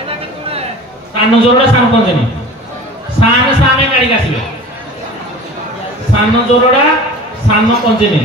सान जोरडा सान पंचनी सान साने गाड़ी आसबे सान जोरडा सान पंचनी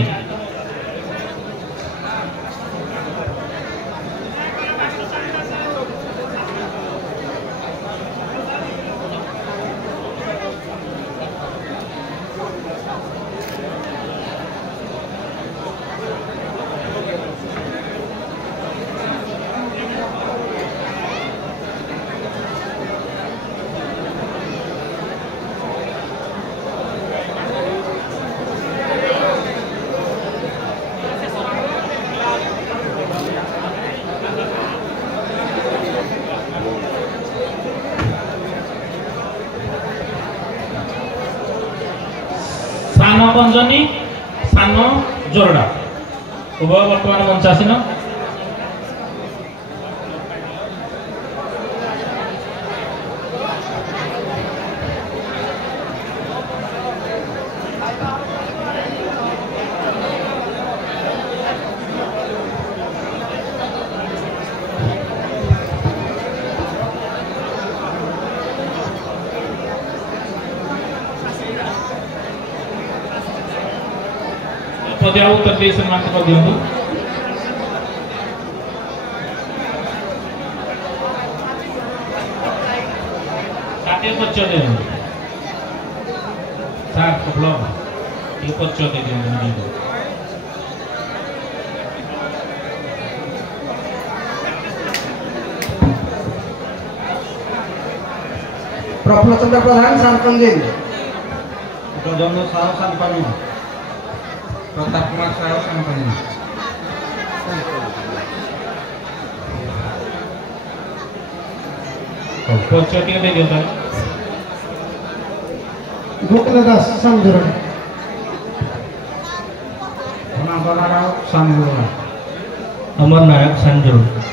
पंजनी सान जोरडा उभय बर्तमान मंचासीन उत्तर दे सम्मान कर दियंतु साथे पच्चो दे साथ कपलो ये पच्चो दे दियंतु प्रफुल्ल चंद्र प्रधान सानपंजिन जन्म साव सानपानी प्रताप कुमार साव सानपानी पच्चो टिके दे दियंतु गोकुल दास सामजोरडा अमर नायक सानजोरडा अमर नायक सानजोरडा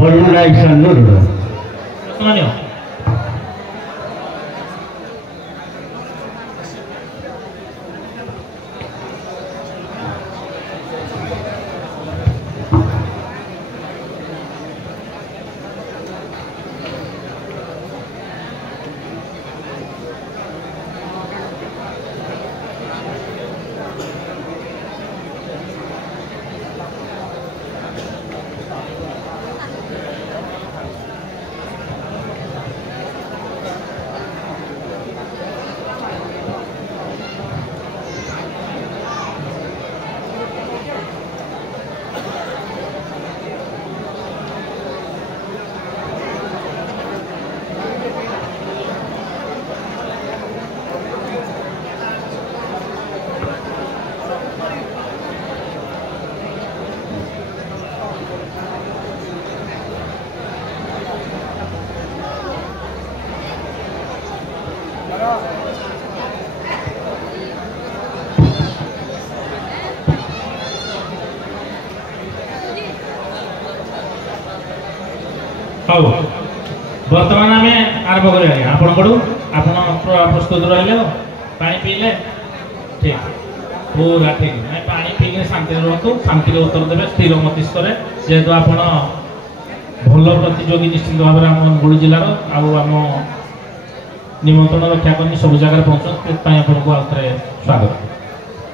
बड़ी नायक सानजोरडा सुनानियो हौ वर्तमान आम आरंभ करें आपण कड़ू आप प्रस्तुत रही पानी पीले ठीक पूरा ठीक ना पानी पीके शांति रुहतु शांति उत्तर देवे स्थिर मस्तिष्क जेहेतु आप भल प्रतियोगी निश्चित भाव में आम अनुगुल जिलार आम निमंत्रण रक्षा करनी सब जगह पहुँचते आपको आउ थे स्वागत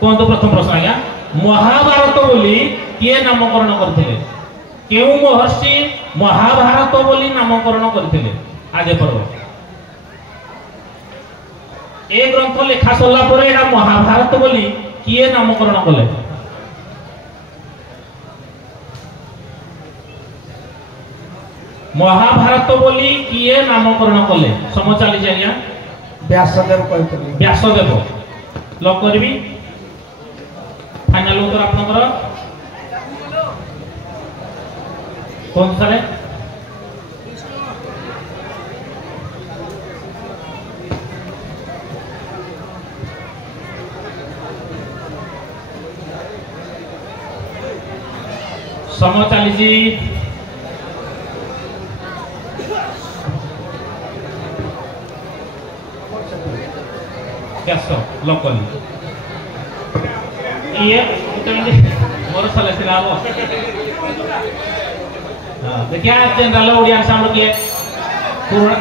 कहतु प्रथम प्रश्न आज्ञा महाभारत बोली किए नामकरण करते केउ महर्षि महाभारत बोली नामकरण करते आगे पर्व ए ग्रंथ लेखा सरला परे एटा महाभारत बोली किए नामकरण कले महाभारत बोली किए नामकरण कले समय चली जाइया व्यासदेव कहते व्यासदेव लॉक करबी फाइनल उत्तर आपनकर कौन सारे समय चली व्यास लॉक कर ये मोर साले सिलाबो देखिए जनरल ओडिया साउंड किए पुराण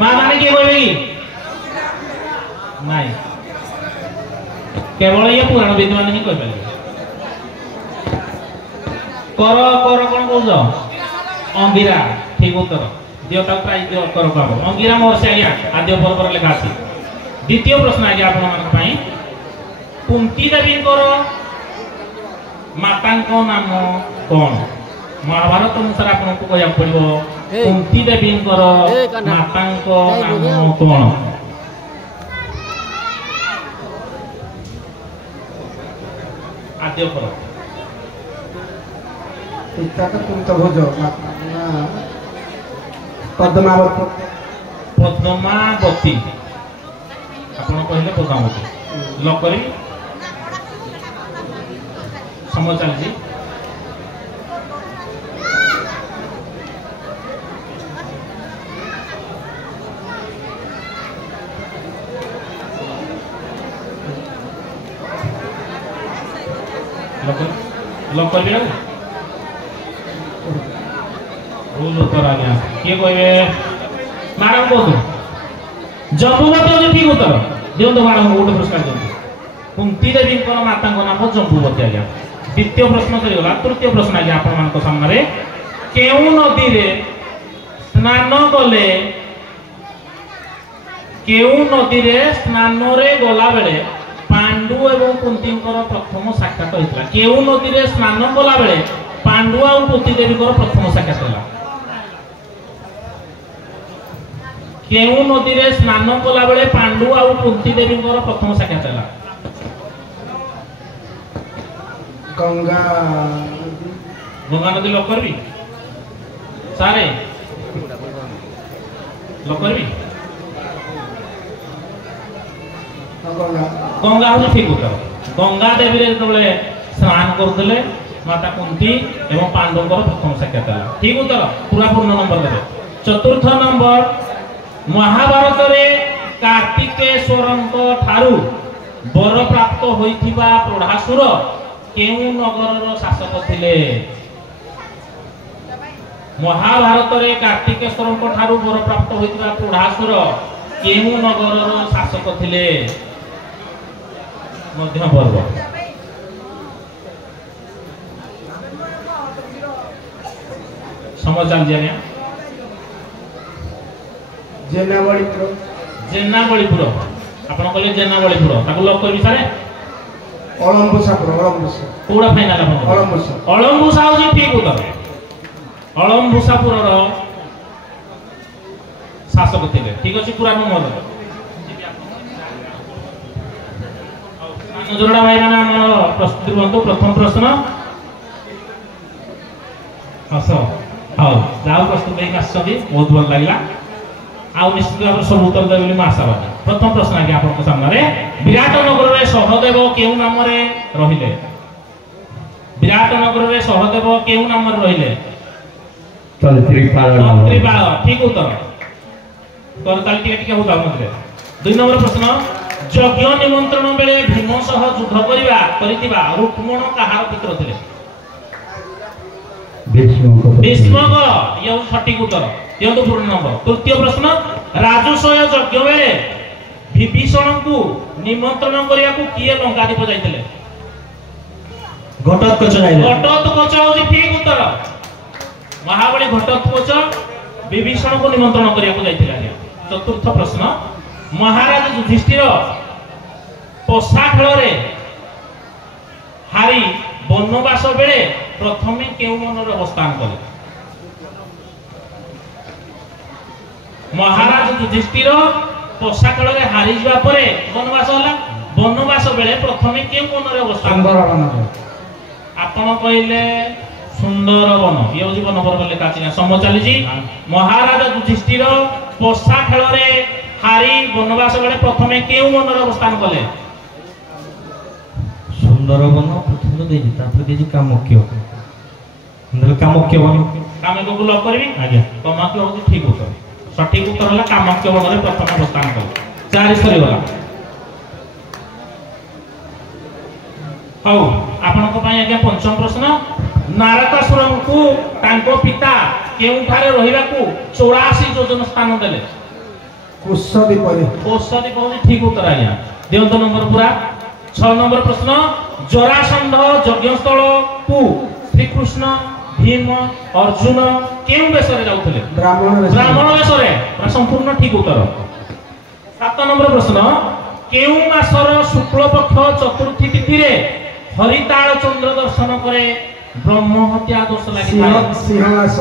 मां माने किए कहबे कि नहीं केवल ये पुराण विद्वान ही कह पारे कर कर कौन कौज अंगिरा ठीक उत्तर देवता प्राइज दियो कर पाब अंगिरा महर्षि आज्ञा आद्य पर्वर लेखा अछि द्वितीय प्रश्न आज्ञा आपण मान पई कुंती देवी मातांक नाम कौन महाभारत अनुसार आपण को कहया पड़िबो कुंती देवी मातांक नाम कौन आद्य पर्व पिता तो तुम तो भोज पद्मावती पद्मावती आपण कहले पद्मावती लकरी समय चलछि लकरी भूल उत्तर आ गया किए कहबे मैडम को जम्बुवती जो ठीक उत्तर दियंतो मैडम गोटे पुरस्कार दियंतो कुंती देवी माता नाम जम्बुवती आ गया द्वितीय प्रश्न सरीगला तृतीय प्रश्न आ गया आपण मान सामने केउ नदी रे स्नान कले केउ नदी रे स्नान रे गला बेले पांडु एवं कुंती प्रथम साक्षात होता केउ नदी रे स्नान कला बेले पांडु और कुंती देवी प्रथम साक्षात होला केउ नदी रे स्नान कला बेले पांडु और कुंती देवी प्रथम साक्षात होला गंगा गंगा नदी लोक करबी सारे लोक करबी गंगा गंगा हूँ ठीक उत्तर गंगा देवी रे जतबले स्नान करथले माता कुंती एवं पांडवଙ୍କର प्रथम साक्षात होला ठीक उत्तर पूरा पूर्ण नंबर देबे चतुर्थ नंबर महाभारत रे कार्तिकेश्वरଙ୍କ ठारू वर प्राप्त होइथिबा प्रढ़ासुर केउ नगरर शासक थिले महाभारत रे कार्तिकेश्वरଙ୍କ ठारू वर प्राप्त होइथिबा प्रढ़ासुर केउ नगरर शासक थिले मध्य पर्व समझ चल जाए जेनावलीपुर आपण कहले जेनावलीपुर ताको लॉक करबी सारे अलम्बुसापुर अलम्बुसा पूरा फाइनल आपण अलम्बुसा अलम्बुसा होजी ठीक उत्तर अलम्बुसापुर रो शासक थिले ठीक अछि पूरा नंबर नजरडा भाई माने हमर प्रस्तुति बंतु प्रथम प्रश्न हसो हाउ जाऊ प्रस्तुति एक आछबी बहुत भल लागला आ निश्चित भाव सब उत्तर देबे बोली आशावादी प्रथम प्रश्न आगे आपन सामने रे विराट नगर रे सहदेव केउ नाम रे रहिले विराट नगर रे सहदेव केउ नाम रे रहिले तंत्रीपाल ठीक उत्तर करताल टिके होता मते दुई नंबर प्रश्न यज्ञ निमंत्रण बेले भीम सह युद्ध करितिबा रुक्मण कहार पुत्र थिले भीष्मक यह सटीक उत्तर यह पूर्ण नंबर तृतीय प्रश्न राजस्वय यज्ञ बेले विभीषण को निमंत्रण करिया को किए लंकादीप जाइतिले घटोत्कच होजी ठीक उत्तर महाबली घटोत्कच विभीषण को निमंत्रण करिया को जाइतिले चतुर्थ प्रश्न महाराज युधिष्ठिर पोषा खेल रे हारी वनवास बेले प्रथमे केउ मनर अवस्थान कले महाराज युधिष्ठिर पोषा खेल रे हारी जवा परे वनवास होला वनवास बेले प्रथमे केउ मनर अवस्थान आपण कहले सुंदर वन ये होजी वन पर लेखा अछि सम चली जी महाराज युधिष्ठिर पोषा खेल रे हारी वनवास बेले प्रथमे केउ मनर अवस्थान कले सुंदरवन प्रथम देजी तापर देजी कामक्य सुंदर कामक्य वन कामक्य को लॉक करबी आज्ञा कामक्य होजी ठीक उत्तर सठिक उत्तर होला कामक्य वन रे प्रथम अवस्थान कले चारि सरी गला हौ आपन को पई आज्ञा पंचम प्रश्न ନାରକାସୁରଙ୍କୁ ତାଙ୍କ ପିତା କେଉଁଠାରେ ରହିବାକୁ 84 ଯୋଜନ ସ୍ଥାନ ଦେଲେ? କୁଶ ଦ୍ୱୀପରେ। ଔଷଧି କହୁଛି ଠିକ ଉତ୍ତର ଆଜ୍ଞା। ଦିଅନ୍ତୁ ନମ୍ବର ପୁରା। 6 ନମ୍ବର ପ୍ରଶ୍ନ, ଜରାସନ୍ଧ ଯଜ୍ଞସ୍ଥଳକୁ ଶ୍ରୀକୃଷ୍ଣ, ଭୀମ, ଅର୍ଜୁନ କେଉଁ ବେଶରେ ଯାଉଥିଲେ? ବ୍ରାହ୍ମଣ ବେଶରେ। ପୁରା ସମ୍ପୂର୍ଣ୍ଣ ଠିକ ଉତ୍ତର। 7 ନମ୍ବର ପ୍ରଶ୍ନ, କେଉଁ ମାସର ଶୁକ୍ଳ ପକ୍ଷ ଚତୁର୍ଥୀ ତିଥିରେ ହରିତାଳ ଚନ୍ଦ୍ର ଦର୍ଶନ করে ব্রহ্ম হত্যা দোষ লাগিଥାଏ? সিংহ মাস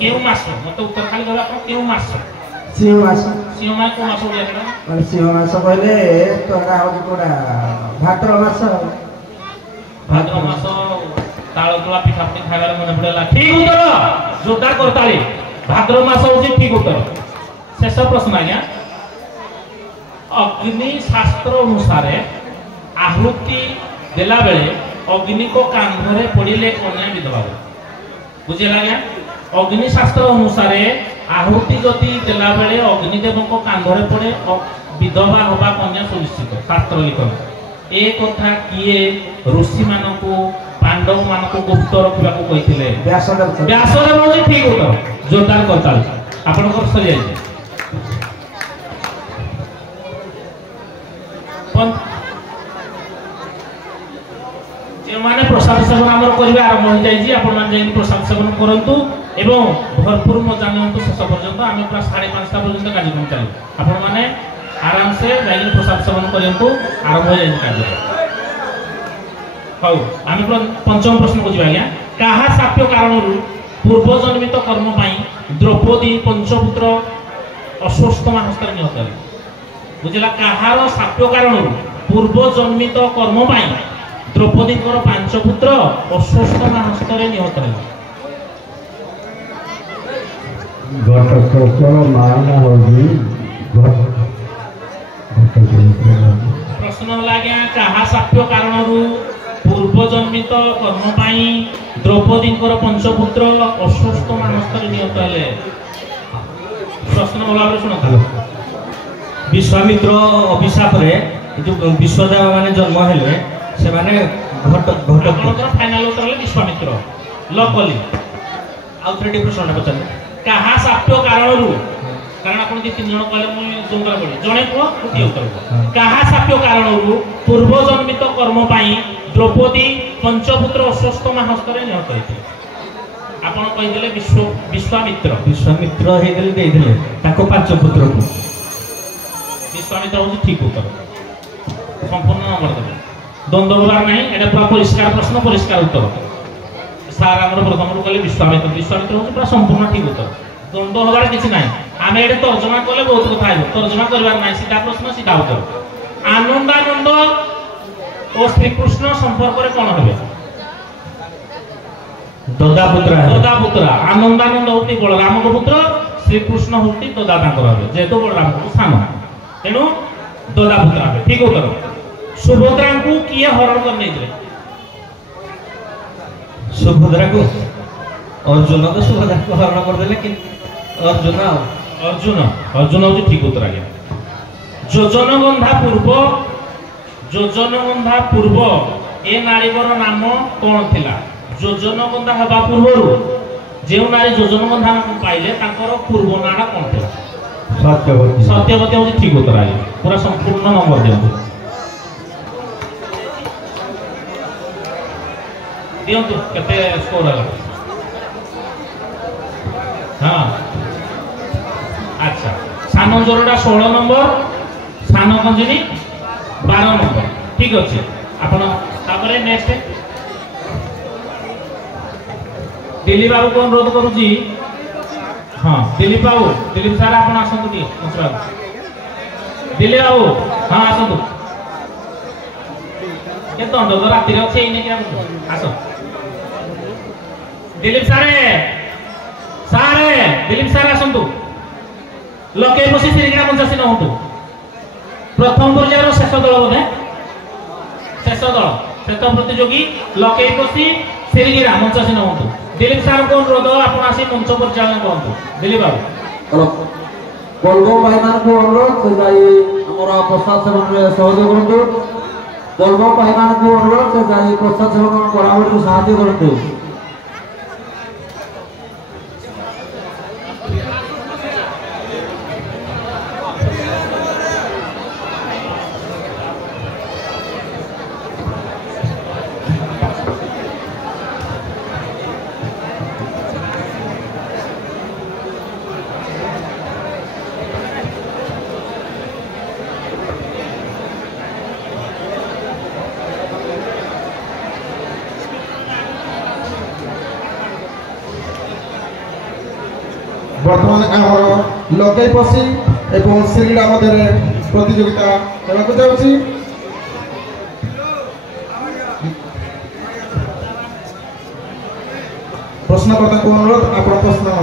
কেউ মাস? মতে উত্তর খালি দেবে আপন। কেউ মাস? সিংহ মাস। সিংহ মানে কোন মাস ওড়িয়া রে? মানে সিংহ মাস কইলে তোরা হচ্ছে কোডা ভাদ্র মাস। ভাদ্র মাস তাଳ ତୁଳା ପିଠା ପିଠି ଖାଇବାରେ ମନେ ପଡିଲା। ଠିକ ଉତ୍ତର, ଜୋରଦାର କରତାଳି। ଭାଦ୍ର ମାସ ହଉଛି ଠିକ ଉତ୍ତର। ଶେଷ ପ୍ରଶ୍ନ ଆଜ୍ଞା, ଅଗ୍ନି ଶାସ୍ତ୍ର ଅନୁସାରେ ଆହୁତି ଦେଲା ବେଳେ ଅଗ୍ନିଙ୍କ କାନ୍ଧରେ ପଡ଼ିଲେ କନ୍ୟା ବିଧବା ହୁଏ। ବୁଝିଲା ଆଜ୍ଞା? ଅଗ୍ନି ଶାସ୍ତ୍ର ଅନୁସାରେ ଆହୁତି ଯଦି ଦେଲା ବେଳେ ଅଗ୍ନିଦେବଙ୍କ କାନ୍ଧରେ ପଡ଼େ ବିଧବା ହେବା କନ୍ୟା ସୁନିଶ୍ଚିତ। ଶାସ୍ତ୍ର ଲିଖନ ଏ କଥା କିଏ ଋଷିମାନଙ୍କୁ ପାଣ୍ଡବମାନଙ୍କୁ ଗୁପ୍ତ ରଖିବାକୁ କହିଥିଲେ? ବ୍ୟାସଦେବ ହଉଛି ଠିକ ଉତ୍ତର। ଜୋରଦାର କରତାଳି। ଆପଣଙ୍କର ସରିଯାଇଛି। ଯେଉଁମାନେ ପ୍ରସାଦ ସେବନ ଆମର କରିବେ ଆରମ୍ଭ ହୋଇଯାଇଛି, ଆପଣମାନେ ଯାଇକି ପ୍ରସାଦ ସେବନ କରନ୍ତୁ ଏବଂ ଭରପୁର ମଜା ନିଅନ୍ତୁ ଶେଷ ପର୍ଯ୍ୟନ୍ତ। ଆମେ ପୁରା 5:30 ପର୍ଯ୍ୟନ୍ତ କାର୍ଯ୍ୟକ୍ରମ ଚାଲିବ। ଆପଣମାନେ ଆରାମସେ ଯାଇକି ପ୍ରସାଦ ସେବନ କରନ୍ତୁ। ଆରମ୍ଭ ହୋଇଯାଇଛି କାର୍ଯ୍ୟ। ହଉ, ଆମେ ପଞ୍ଚମ ପ୍ରଶ୍ନକୁ ଯିବା ଆଜ୍ଞା। କାହା ଶାପ୍ୟ କାରଣରୁ ପୂର୍ବ ଜନ୍ମିତ କର୍ମ ପାଇଁ ଦ୍ରୌପଦୀ ପଞ୍ଚପୁତ୍ର ଅଶ୍ୱତ୍ଥାମା ହସ୍ତରେ ନିହତ ହେଲେ? ବୁଝିଲା? କାହାର ଶାପ୍ୟ କାରଣରୁ ପୂର୍ବ ଜନ୍ମିତ କର୍ମ ପାଇଁ ଦ୍ରୌପଦୀଙ୍କର 5 ପୁତ୍ର ଅଶ୍ୱତ୍ଥାମା ହସ୍ତରେ ନିହତ ହେଲେ? ପ୍ରଶ୍ନ ହେଲା ଆଜ୍ଞା, କାହା ଶାପ୍ୟ କାରଣରୁ ପୂର୍ବ ଜନ୍ମିତ କର୍ମ ପାଇଁ ଦ୍ରୌପଦୀଙ୍କର 5 ପୁତ୍ର ଅଶ୍ୱତ୍ଥାମା ହସ୍ତରେ ନିହତ ହେଲେ? ପ୍ରଶ୍ନ ଭଲ ଭାବରେ ଶୁଣନ୍ତୁ। ବିଶ୍ୱାମିତ୍ର ଅଭିଶାପରେ ଯୋଉ ବିଶ୍ୱଦେବ ମାନେ ଜନ୍ମ ହେଲେ ସେମାନେ ଆପଣଙ୍କର ଫାଇନାଲ ଉତ୍ତର ହେଲେ ବିଶ୍ୱାମିତ୍ର। ଲକଲି ଆଉ ଥରେ ପ୍ରଶ୍ନଟା ପଚାରିଲେ, କାହା ଶାପ୍ୟ କାରଣରୁ? କାରଣ ଆପଣ 2-3 ଜଣ କହିଲେ ମୁଁ ଯୋଉଙ୍କର ପଡି ଜଣେ କୁହ ଗୋଟିଏ ଉତ୍ତର କୁହ। କାହା ଶାପ୍ୟ କାରଣରୁ ପୂର୍ବ ଜନ୍ମିତ କର୍ମ ପାଇଁ ଦ୍ରୌପଦୀ ପଞ୍ଚପୁତ୍ର ଅଶ୍ୱତ୍ଥାମା ହସ୍ତରେ ନିହତ ହେଇଥିଲେ? ଆପଣ କହିଥିଲେ ବିଶ୍ୱାମିତ୍ର। ବିଶ୍ୱାମିତ୍ର ହେଇଥିଲେ ଦେଇଥିଲେ ତାଙ୍କ 5 ପୁତ୍ରକୁ। ବିଶ୍ୱାମିତ୍ର ହଉଛି ଠିକ ଉତ୍ତର। ସମ୍ପୂର୍ଣ୍ଣ ନମ୍ବର ଦେବେ। ଦ୍ୱନ୍ଦ୍ୱ ହେବାର ନାହିଁ। এটা ପୁରା ପରିଷ୍କାର ପ୍ରଶ୍ନ, ପରିଷ୍କାର ଉତ୍ତର। ସାର୍ ଆମର ପ୍ରଥମରୁ କହିଲେ ବିଶ୍ୱାମିତ୍ର। ବିଶ୍ୱାମିତ୍ର ହଉଛି ପୁରା ସମ୍ପୂର୍ଣ୍ଣ ଠିକ ଉତ୍ତର। ଦ୍ୱନ୍ଦ୍ୱ ହେବାର କିଛି ନାହିଁ। ଆମେ ଏଠି ତର୍ଜମା କଲେ ବହୁତ କଥା ହେବ। ତର୍ଜମା କରିବାର ନାହିଁ। ସିଧା ପ୍ରଶ୍ନ, ସିଧା ଉତ୍ତର। ଆନନ୍ଦାନନ୍ଦ ଓ ଶ୍ରୀକୃଷ୍ଣ ସମ୍ପର୍କରେ କ'ଣ ହେବେ? ଦଦାପୁତ୍ରା। ଦଦାପୁତ୍ରା। ଆନନ୍ଦାନନ୍ଦ ହଉଛି ବଳରାମଙ୍କ ପୁତ୍ର, ଶ୍ରୀକୃଷ୍ଣ ହଉଛି ଦଦା ତାଙ୍କର ହେବେ, ଯେହେତୁ ବଳରାମଙ୍କୁ ସାନ, ତେଣୁ ଦଦାପୁତ୍ରା ହେବେ। ଠିକ ଉତ୍ତର। ସୁଭଦ୍ରାଙ୍କୁ କିଏ ହରଣ କରି ନେଇଥିଲେ? ସୁଭଦ୍ରାକୁ ଅର୍ଜୁନ ତ ସୁଭଦ୍ରାକୁ ହରଣ କରିଦେଲେ, କିନ୍ତୁ ଅର୍ଜୁନ ଅର୍ଜୁନ ହଉଛି ଠିକ ଉତ୍ତର ଆଜ୍ଞା। ଯୋଜନଗନ୍ଧା ପୂର୍ବ ଏ ନାରୀଙ୍କର ନାମ କ'ଣ ଥିଲା? ଯୋଜନଗନ୍ଧା ହେବା ପୂର୍ବରୁ ଯେଉଁ ନାରୀ ଯୋଜନଗନ୍ଧା ନାମ ପାଇଲେ ତାଙ୍କର ପୂର୍ବ ନାଁଟା କ'ଣ ଥିଲା? ସତ୍ୟବତୀ। ସତ୍ୟବତୀ ହଉଛି ଠିକ ଉତ୍ତର ଆଜ୍ଞା। ପୁରା ସମ୍ପୂର୍ଣ୍ଣ ନମ୍ବର ଦିଅନ୍ତୁ। ଦିଅନ୍ତୁ କେତେ ସ୍କୋର ହେଲା? ହଁ, ଆଚ୍ଛା। ସାନ ଜୋରଟା 16 ନମ୍ବର, ସାନ କଞ୍ଜୁନି 12 ନମ୍ବର। ଠିକ ଅଛି। ଆପଣ ତାପରେ ନେକ୍ସଟ ଦିଲ୍ଲୀପ ବାବୁକୁ ଅନୁରୋଧ କରୁଛି। ହଁ, ଦିଲ୍ଲୀପ ବାବୁ, ଦିଲ୍ଲୀପ ସାର୍ ଆପଣ ଆସନ୍ତୁ ଟିକେ ପଚାରନ୍ତୁ। ଦିଲ୍ଲୀପ ବାବୁ ହଁ ଆସନ୍ତୁ। କେତେ ଦଣ୍ଡ ତ ରାତିରେ ଅଛି, ଏଇନେ କି ଆସ। ଦିଲ୍ଲୀପ ଦିଲ୍ଲୀପ ସାର୍ ଆସନ୍ତୁ। ଲକେଇ ବସି ସିରିକିନା 85 ହୁଅନ୍ତୁ। ପ୍ରଥମ ପର୍ଯ୍ୟାୟର ଶେଷ ଦଳ ବୋଧେ, ଶେଷ ଦଳ, ଶେଷ ପ୍ରତିଯୋଗୀ ଲକେଇ ବସି ସିରିକିନା 85 ହୁଅନ୍ତୁ। ଦିଲ୍ଲୀପ ସାର୍ଙ୍କୁ ଅନୁରୋଧ, ଆପଣ ଆସି ମଞ୍ଚ ପରିଚାଳନା କରନ୍ତୁ। ଦିଲ୍ଲୀପ ବାବୁ ବଲବ ଭାଇମାନଙ୍କୁ ଅନୁରୋଧ, ସେ ଯାଇ ଆମର ପ୍ରଶାସନରେ ସହଯୋଗ କରନ୍ତୁ। ବଳବ ଭାଇମାନଙ୍କୁ ଅନୁରୋଧ ସେ ଯାଇ ପ୍ରଶାସନ ବରାବର ସାହାଯ୍ୟ କରନ୍ତୁ। बर्तमान आमर लगे पशी एवं श्रीगीड़ा मध्य प्रतियोगिता होगा जाऊँगी। प्रश्नकर्ता को अनुरोध आप प्रश्न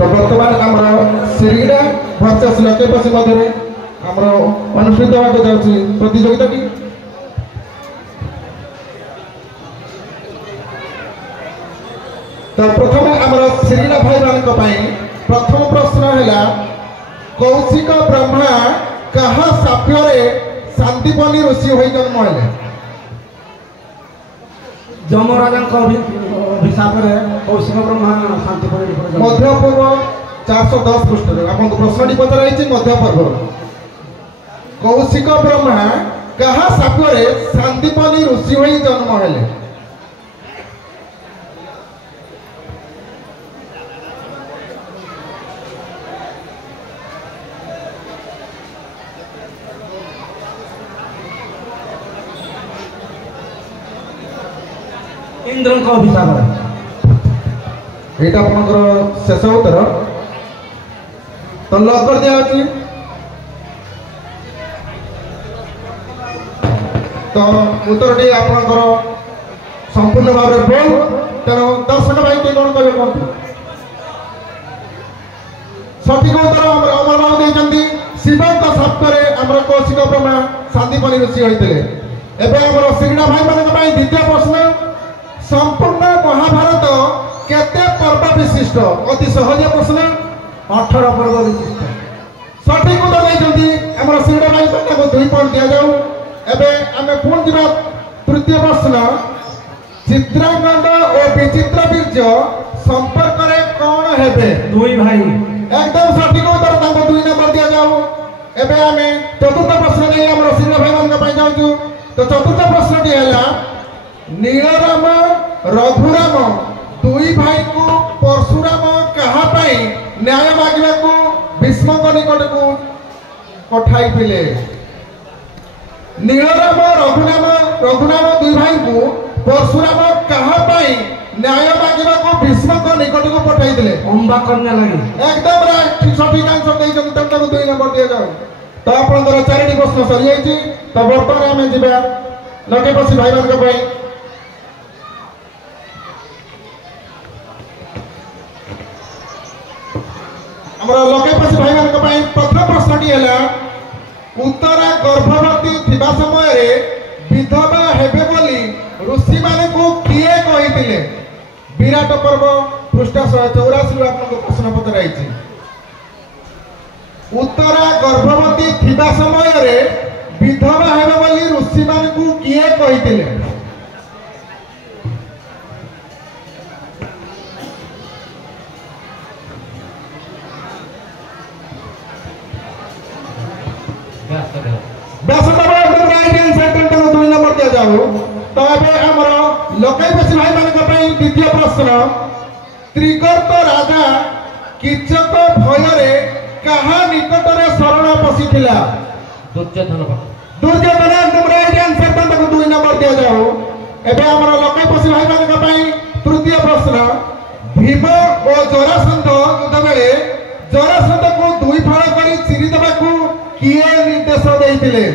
तो बर्तमान आमर श्रीगीड़ा वर्सेस लके पशी मध्य आमर अनुष्ठित होगा जाऊँगी प्रतियोगिता की। तो प्रथम आमर श्रीगीड़ा भाई मान प्रथम प्रश्न है कौशिक ब्रह्मा कहा साप्य शांतिपनी ऋषि हो जन्म है? जमराजा अभिशाप कौशिक ब्रह्मा शांतिपनी मध्य पूर्व 410 पृष्ठ आपको प्रश्न पचर मध्य पूर्व कौशिक ब्रह्मा कहा साप्य शांतिपनी ऋषि हो जन्म है? इंद्र को अभिशाप यहाँ आपंकर शेष उत्तर तो लॉक कर दिया होची। तो उत्तर टी आपंकर संपूर्ण भाव में भूल तेणु दर्शक भाई किए कौन कहे कहते सठिक उत्तर अमर बाबू देते शिवक सप्तरे आमर कौशिक ब्रह्मा शांतिपनी ऋषि होते। एवं आमर श्रीगीड़ा भाई मान द्वितीय प्रश्न संपूर्ण महाभारत केते पर्व विशिष्ट? अति सहज प्रश्न 18 पर्व विशिष्ट सठिक उत्तर देते आमर श्रीगीड़ा भाई को 2 पॉइंट दि जाऊ। एवं आम पुणी जा तृतीय प्रश्न चित्रांगद और विचित्र बीर्ज संपर्क में कौन हेबे? दुई भाई एकदम सठिक उत्तर 2 नंबर दि जाऊ। एवं आम चतुर्थ प्रश्न नहीं आम श्रीगीड़ा भाई मान जाऊँ। तो चतुर्थ प्रश्न टी है नीलराम रघुराम दुई भाई को परशुराम कहा न्याय मांगवा को भीष्म निकट को पठाई थिले? नीलराम रघुराम दुई भाई को परशुराम कहा न्याय मांगवा को भीष्म निकट को पठाई थिले? अंबा कन्या लगे एकदम सठिक आंसर देते 2 नंबर दि जाऊ। तो आपंकर 4टी प्रश्न सरी जाइए। तो बर्तमान आम जा लगे पशी भाई मान लगे पशी भाई मान प्रथम प्रश्न है उत्तरा गर्भवती थिबा समय विधवा हेबे बोली ऋषि मान को किए कही? विराट पर्व पृष्ठ 184 आपको प्रश्न पचर। उत्तरा गर्भवती थिबा समय रे विधवा हेबे बोली ऋषि मानकु किए कहिथिले व्यासदेव एकदम राइट आंसर टेन 2 नंबर दिया जाऊ तो एबे हमर लोकैवासी भाई मानक पई द्वितीय प्रश्न त्रिगर्त राजा किचक भयरे कहा निकटरे शरण पसिथिला दुर्योधन दुर्योधन एकदम राइट आंसर टेन 2 नंबर दिया जाऊ एबे हमर लोकैवासी भाई मानक पई तृतीय प्रश्न भीम और जरासंध युद्ध बेले जरासंध को दुई फाड़ करी चिरी देबाकू किए निर्देश देइथिले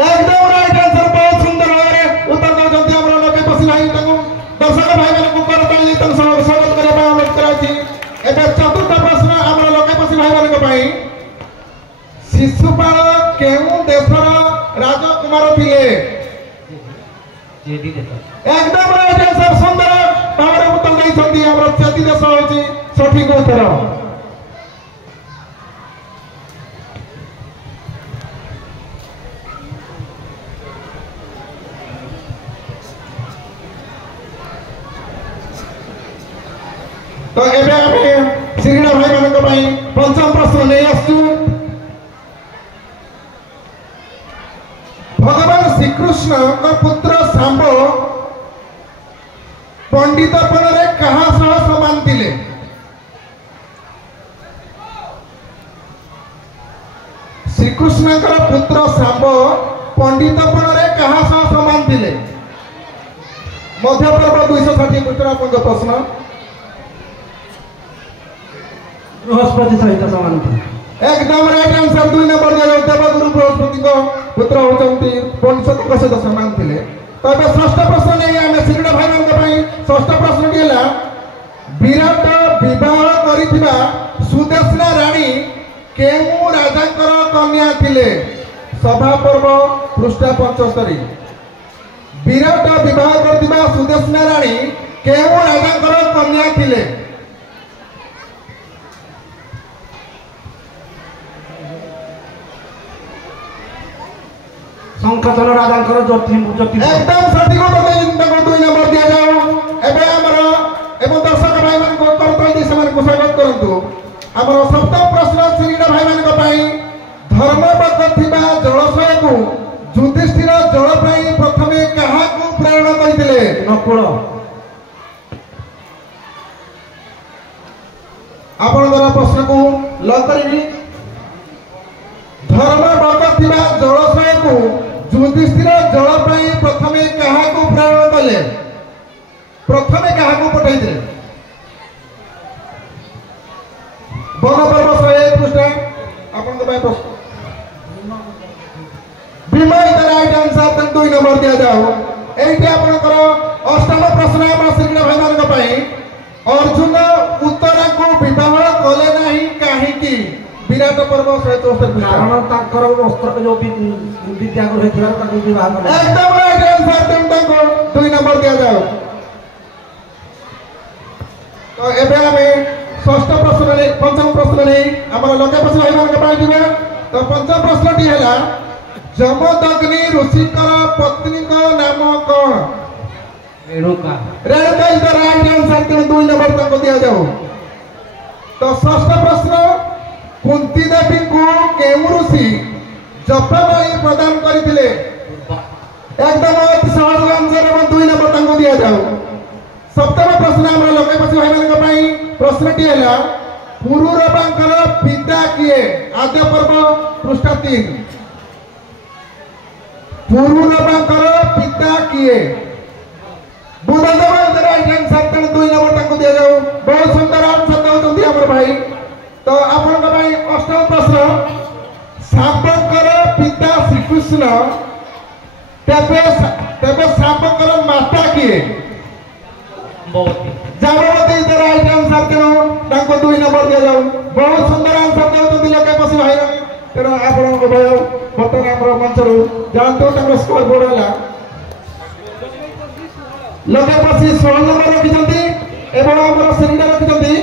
एकदम राइट आंसर बहुत सुंदर भाବରେ उत्तर दउଛନ୍ତି ଆମର ଲୋକେ ପସି ଭାଇ ତାଙ୍କୁ ଦର୍ଶକ ଭାଇ ମାନଙ୍କୁ କରତାଳି ତାଙ୍କୁ ସ୍ୱାଗତ କରିବା ପାଇଁ ଅନୁରୋଧ କରାଯାଇଛି ଏବେ ଚତୁର୍ଥ ପ୍ରଶ୍ନ ଆମର ଲୋକେ ପସି ଭାଇ ମାନଙ୍କ ପାଇଁ ଶିଶୁପାଳ କେଉଁ ଦେଶର ରାଜକୁମାର ଥିଲେ एकदम राइट आंसर सुंदर भाବରେ उत्तर ଦେଇଛନ୍ତି ଆମର ଚେଦି ଦେଶ ହେଉଛି ସଠିକ ଉତ୍ତର तो एबे हमें श्रीगण भाई मानक पई पंचम प्रश्न नै आसु भगवान श्री कृष्ण का पुत्र सांब पंडितपन रे कहा सह समान थिले श्री कृष्ण का पुत्र सांब पंडितपन रे कहा सह समान थिले मध्य पर्व 260 पुत्र अपन प्रश्न बृहस्पति सहित समान एकदम राइट आंसर 2 नंबर दिया देवगुरु बृहस्पति को पुत्र होचंती पंडित को सहित समान थिले तो अब षष्ठ प्रश्न नै आमे श्रीगण भाई मान पई षष्ठ प्रश्न दिला विराट विवाह करिथिबा सुदेशना रानी केउ राजाकर कन्या थिले सभा पर्व पृष्ठ 75 विराट विवाह करिथिबा सुदेशना रानी केउ राजाकर कन्या थिले शंखचूड़ राजांकर ज्योति एकदम सठिक उत्तर 2 नंबर दिया जाओ एबे हमर एवं दर्शक भाई मान को करतै दे समान को स्वागत करंतु हमर सप्तम प्रश्न श्रीगण भाई मान को पई धर्मवत थिबा जलशय को युधिष्ठिर जल पई प्रथमे कहा को प्रेरणा करिथिले नकुल आपण द्वारा प्रश्न को लॉक करिबी धर्मवत थिबा जलशय को युधिष्ठिर जल पई प्रथमे कहा को प्रेरणा कले प्रथमे कहा को पठाइले वन पर्व 101 पृष्ठ आपन को पई प्रश्न Bhim is the right answer 2 number दिया जाओ एठी आपन करो अष्टम प्रश्न हम श्रीगण भाई मान को पई अर्जुन उत्तरा को विवाह कले नहीं काहे की विराट पर्व 164 कारण ताकर वस्त्र जो विद्यागुरु हेथिला ताकु विवाह करले एकदम राइट आंसर तुमको 2 नंबर दिया जाओ तो एबे हमें षष्ठ प्रश्न रे पंचम प्रश्न रे हमर लोके पछ भाई मान के पाई दिबे तो पंचम प्रश्न टी हैला जमदग्नि ऋषिकर पत्नी का नाम कोन Renuka is the right answer 2 number तक दिया जाओ तो षष्ठ प्रश्न कुंती देवी को केउ ऋषि जपमाली प्रदान करिथिले एकदम अति सहज आंसर एवं 2 नंबर तक दिया जाओ सप्तम प्रश्न हमरा लोके पछ भाई मान के पई प्रश्नटी हैला पुरुरबांकर पिता किए आद्य पर्व पृष्ठ 3 पुरुरबांकर पिता किए बुधदेव राइट आंसर 2 नंबर तक दिया जाओ बहुत सुंदर आंसर दउଛନ୍ତି हमर भाई तो आपन का भाई अष्टम प्रश्न सांबकर पिता श्री कृष्ण तेबे सांबकर माता किए Jamwati is the right answer तेनो ताको 2 नंबर दिया जाऊ बहुत सुंदर आंसर दउଛନ୍ତି लोके पसी भाई तेनो आपन को भाई बटन हमर मंचरू जानतो ताको स्कोर बोर्ड हला लोके पसी 16 नंबर रखिଛନ୍ତି एवं हमर श्रीगण रखिଛନ୍ତି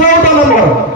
14 नंबर